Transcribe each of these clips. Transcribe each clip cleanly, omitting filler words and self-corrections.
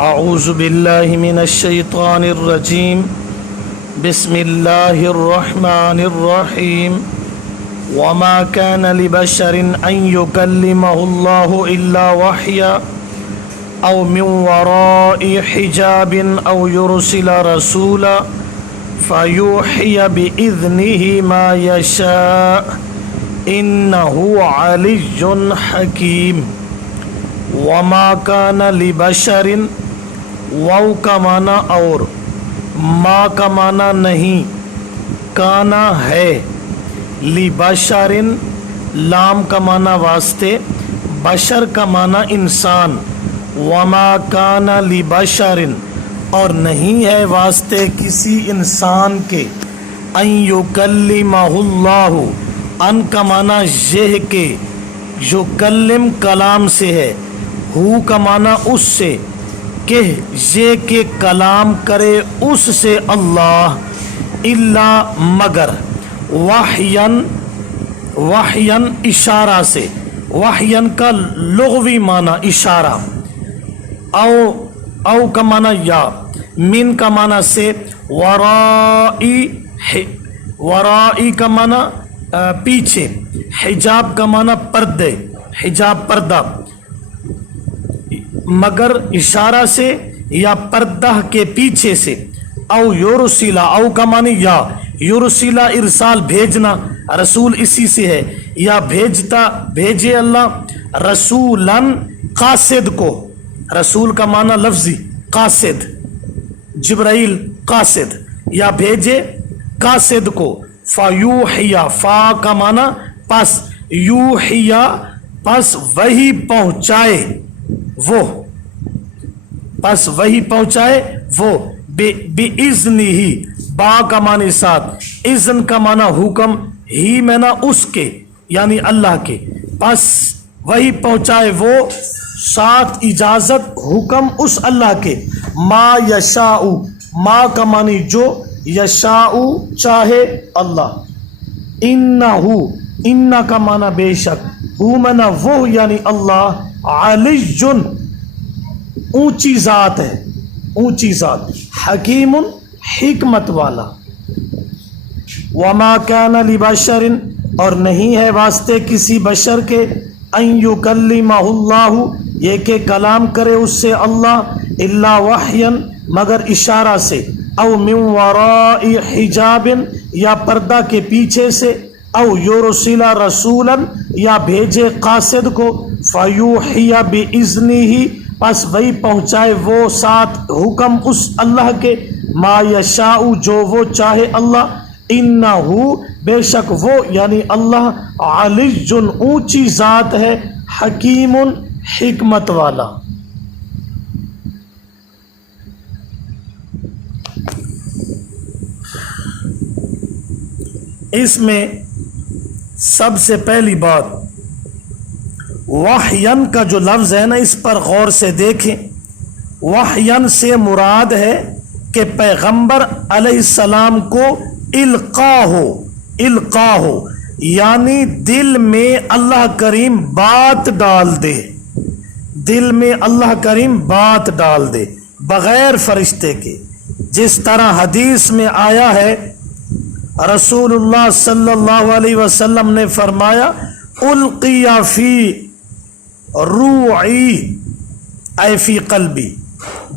اعوذ باللہ من الشیطان الرجیم بسم اللہ الرحمن الرحیم وما كان لبشر ان يكلمه الله الا وحيا او من وراء حجاب او يرسل رسولا فيوحي بإذنه ما يشاء انه علی حکیم۔ وما كان لبشر، واو کا معنی اور، ما کا معنی نہیں، کانا ہے، لبشر لام کا معنی واسطے، بشر کا معنی انسان، وما كان لبشر اور نہیں ہے واسطے کسی انسان کے، ان یکلمہ اللہ، ان کا معنی یہ کہ جو کلم کلام سے ہے، ہو کا معنی اس سے، کہ یہ کہ کلام کرے اس سے اللہ، الا مگر، وحین وحین اشارہ سے، وحین کا لغوی معنی اشارہ، او کا معنی یا، من کا معنی سے، ورائی کا معنی پیچھے، حجاب کا معنی پردے، حجاب پردہ، مگر اشارہ سے یا پردہ کے پیچھے سے، او یرسلا، او کا معنی یا، یرسلا ارسال بھیجنا، رسول اسی سے ہے، یا بھیجتا بھیجے اللہ، رسولن قاصد کو، رسول کا معنی لفظی قاصد، جبرائیل قاصد، یا بھیجے قاصد کو، فیوحیا، فا کا معنی پس، یوحیا پس وہی پہنچائے وہ، پس وہی پہنچائے وہ، بِإِذْنِهِ، با کا معنی ساتھ، اذن کا معنی حکم، ہی میں نا اس کے یعنی اللہ کے، پس وہی پہنچائے وہ ساتھ اجازت حکم اس اللہ کے، ما یشاء، ما کا معنی جو، یشاء چاہے اللہ، انہو، انہ کا معنی بے شک، ہو منا وہ یعنی اللہ، علی اونچی ذات ہے، اونچی ذات، حکیم حکمت والا، وما كان لبشر اور نہیں ہے واسطے کسی بشر کے، ان یکلمہ اللہ یہ کہ کلام کرے اس سے اللہ، الا وحیا مگر اشارہ سے، او من وراء حجاب یا پردہ کے پیچھے سے، او یرسل رسولا یا بھیجے قاصد کو، فیوحی بإذنہ پس وہی پہنچائے وہ ساتھ حکم اس اللہ کے، ما یشاء جو وہ چاہے اللہ، انہو بے شک وہ یعنی اللہ، علی اونچی ذات ہے، حکیم حکمت والا۔ اس میں سب سے پہلی بات، وحین کا جو لفظ ہے نا اس پر غور سے دیکھیں، وحین سے مراد ہے کہ پیغمبر علیہ السلام کو القا ہو یعنی دل میں اللہ کریم بات ڈال دے، دل میں اللہ کریم بات ڈال دے بغیر فرشتے کے، جس طرح حدیث میں آیا ہے، رسول اللہ صلی اللہ علیہ وسلم نے فرمایا، القی فی روعی اے فی قلبی،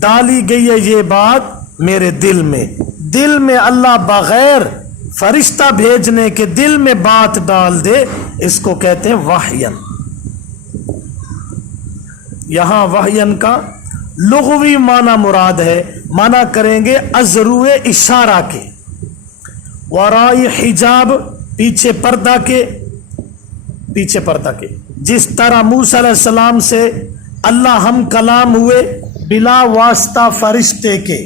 ڈالی گئی ہے یہ بات میرے دل میں، دل میں اللہ بغیر فرشتہ بھیجنے کے دل میں بات ڈال دے، اس کو کہتے ہیں وحین۔ یہاں وحین کا لغوی معنی مراد ہے، معنی کریں گے ازرو اشارہ کے، ورائی حجاب پیچھے پردہ کے، پیچھے پردہ کے، جس طرح موسیٰ علیہ السلام سے اللہ ہم کلام ہوئے بلا واسطہ فرشتے کے۔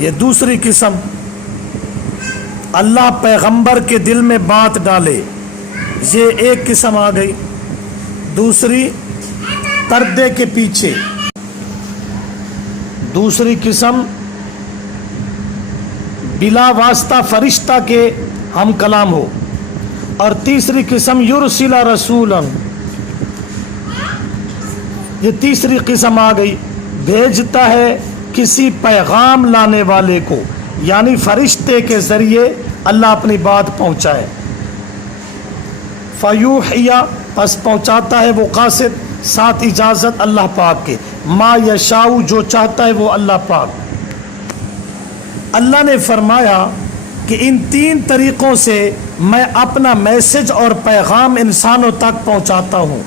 یہ دوسری قسم، اللہ پیغمبر کے دل میں بات ڈالے، یہ ایک قسم آ گئی۔ دوسری پردے کے پیچھے، دوسری قسم بلا واسطہ فرشتہ کے ہم کلام ہو، اور تیسری قسم یرسل رسولا، یہ تیسری قسم آ گئی، بھیجتا ہے کسی پیغام لانے والے کو، یعنی فرشتے کے ذریعے اللہ اپنی بات پہنچائے۔ فیوحیا، پس پہنچاتا ہے وہ قاصد ساتھ اجازت اللہ پاک کے، ما یشاء، جو چاہتا ہے وہ اللہ پاک۔ اللہ نے فرمایا کہ ان تین طریقوں سے میں اپنا میسج اور پیغام انسانوں تک پہنچاتا ہوں۔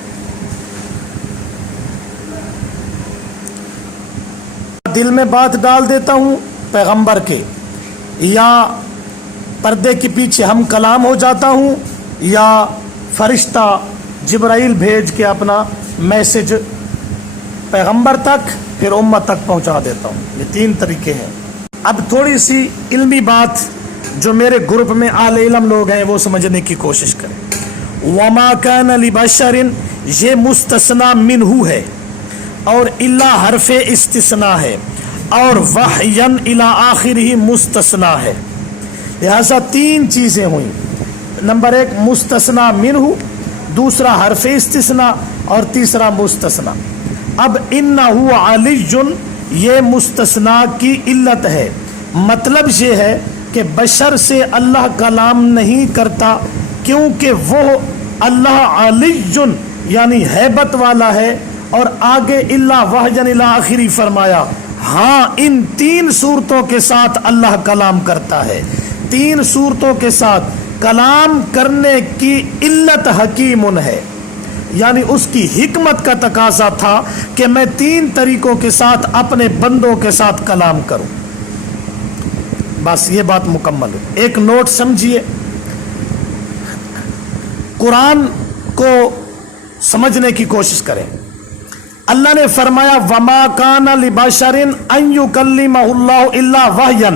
دل میں بات ڈال دیتا ہوں پیغمبر کے، یا پردے کے پیچھے ہم کلام ہو جاتا ہوں، یا فرشتہ جبرائیل بھیج کے اپنا میسج پیغمبر تک پھر امت تک پہنچا دیتا ہوں۔ یہ تین طریقے ہیں۔ اب تھوڑی سی علمی بات جو میرے گروپ میں اہل علم لوگ ہیں وہ سمجھنے کی کوشش کریں۔ وما کان لبشر، یہ مستثنی منہ ہے، اور الا حرف استثناء ہے، اور وحیا الی آخرہ مستثنی ہے، لہذا تین چیزیں ہوئیں۔ نمبر ایک مستثنی منہ، دوسرا حرف استثناء، اور تیسرا مستثنی۔ اب انہ علی، یہ مستثنی کی علت ہے، مطلب یہ ہے کہ بشر سے اللہ کلام نہیں کرتا، کیونکہ وہ اللہ علی یعنی ہیبت والا ہے، اور آگے الا وحیا الی آخری فرمایا۔ ہاں ان تین صورتوں کے ساتھ اللہ کلام کرتا ہے، تین صورتوں کے ساتھ کلام کرنے کی علت حکیم ہے، یعنی اس کی حکمت کا تقاضا تھا کہ میں تین طریقوں کے ساتھ اپنے بندوں کے ساتھ کلام کروں۔ بس یہ بات مکمل ہے۔ ایک نوٹ سمجھیے، قرآن کو سمجھنے کی کوشش کریں۔ اللہ نے فرمایا وما کان لبشر ان یکلمہ اللہ الا وحیا،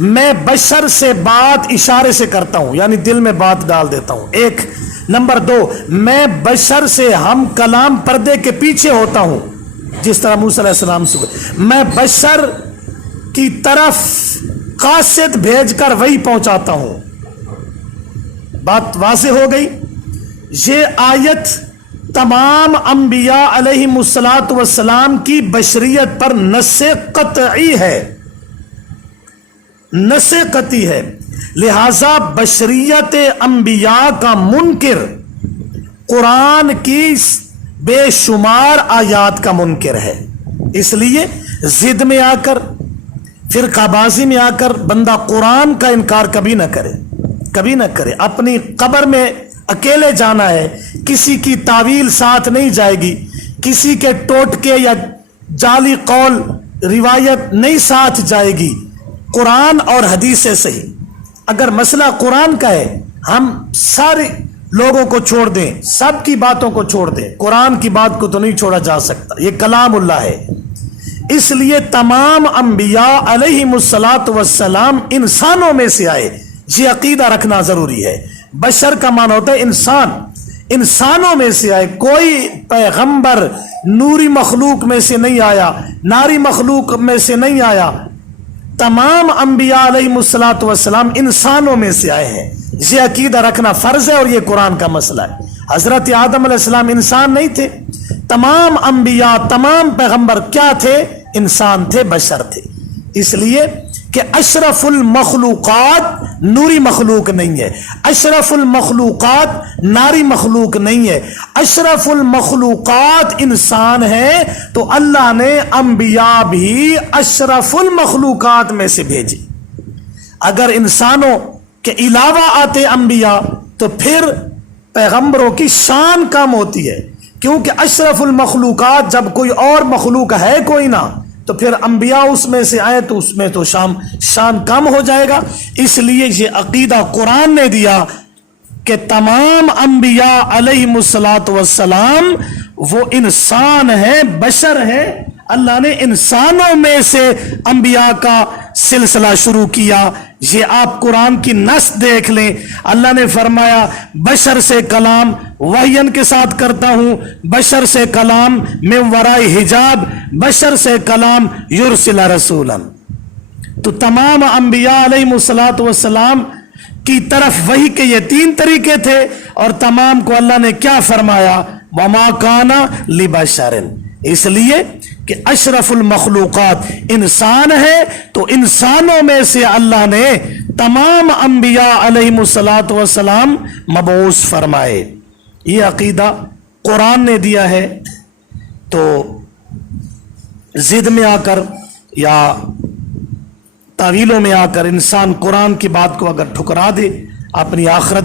میں بشر سے بات اشارے سے کرتا ہوں، یعنی دل میں بات ڈال دیتا ہوں، ایک۔ نمبر دو، میں بشر سے ہم کلام پردے کے پیچھے ہوتا ہوں، جس طرح موسیٰ علیہ السلام سے میں بشر کی طرف قاصد بھیج کر وہی پہنچاتا ہوں۔ بات واضح ہو گئی۔ یہ آیت تمام انبیاء علیہم السلام کی بشریت پر نص قطعی ہے، نص قطعی ہے، لہذا بشریت انبیاء کا منکر قرآن کی بے شمار آیات کا منکر ہے۔ اس لیے ضد میں آ کر، فرقہ بازی میں آ کر بندہ قرآن کا انکار کبھی نہ کرے، کبھی نہ کرے۔ اپنی قبر میں اکیلے جانا ہے، کسی کی تعویل ساتھ نہیں جائے گی، کسی کے ٹوٹکے یا جعلی قول روایت نہیں ساتھ جائے گی، قرآن اور حدیث سے صحیح۔ اگر مسئلہ قرآن کا ہے، ہم سارے لوگوں کو چھوڑ دیں، سب کی باتوں کو چھوڑ دیں، قرآن کی بات کو تو نہیں چھوڑا جا سکتا، یہ کلام اللہ ہے۔ اس لیے تمام انبیاء علیہم السلام انسانوں میں سے آئے، یہ عقیدہ رکھنا ضروری ہے۔ بشر کا معنی ہوتا ہے انسان، انسانوں میں سے آئے، کوئی پیغمبر نوری مخلوق میں سے نہیں آیا، ناری مخلوق میں سے نہیں آیا، تمام انبیاء علیہم السلام انسانوں میں سے آئے ہیں۔ یہ عقیدہ رکھنا فرض ہے، اور یہ قرآن کا مسئلہ ہے۔ حضرت آدم علیہ السلام انسان نہیں تھے، تمام انبیاء، تمام پیغمبر کیا تھے؟ انسان تھے، بشر تھے۔ اس لیے کہ اشرف المخلوقات نوری مخلوق نہیں ہے، اشرف المخلوقات ناری مخلوق نہیں ہے، اشرف المخلوقات انسان ہے، تو اللہ نے انبیاء بھی اشرف المخلوقات میں سے بھیجے۔ اگر انسانوں کے علاوہ آتے انبیاء تو پھر پیغمبروں کی شان کم ہوتی ہے، کیونکہ اشرف المخلوقات جب کوئی اور مخلوق ہے کوئی نہ، تو پھر انبیاء اس میں سے آئے تو اس میں تو شان کم ہو جائے گا۔ اس لیے یہ عقیدہ قرآن نے دیا کہ تمام انبیاء علیہم السلام وہ انسان ہیں، بشر ہیں۔ اللہ نے انسانوں میں سے انبیاء کا سلسلہ شروع کیا۔ یہ آپ قرآن کی نص دیکھ لیں، اللہ نے فرمایا بشر سے کلام وحین کے ساتھ کرتا ہوں، بشر سے کلام من وراء حجاب، بشر سے کلام یرسل رسولا۔ تو تمام انبیاء علیہم السلام کی طرف وحی کے یہ تین طریقے تھے، اور تمام کو اللہ نے کیا فرمایا؟ وما کان لبشر، اس لیے کہ اشرف المخلوقات انسان ہے، تو انسانوں میں سے اللہ نے تمام انبیاء علیہم الصلاۃ والسلام مبعوث فرمائے۔ یہ عقیدہ قرآن نے دیا ہے، تو ضد میں آ کر یا تعویلوں میں آ کر انسان قرآن کی بات کو اگر ٹھکرا دے، اپنی آخرت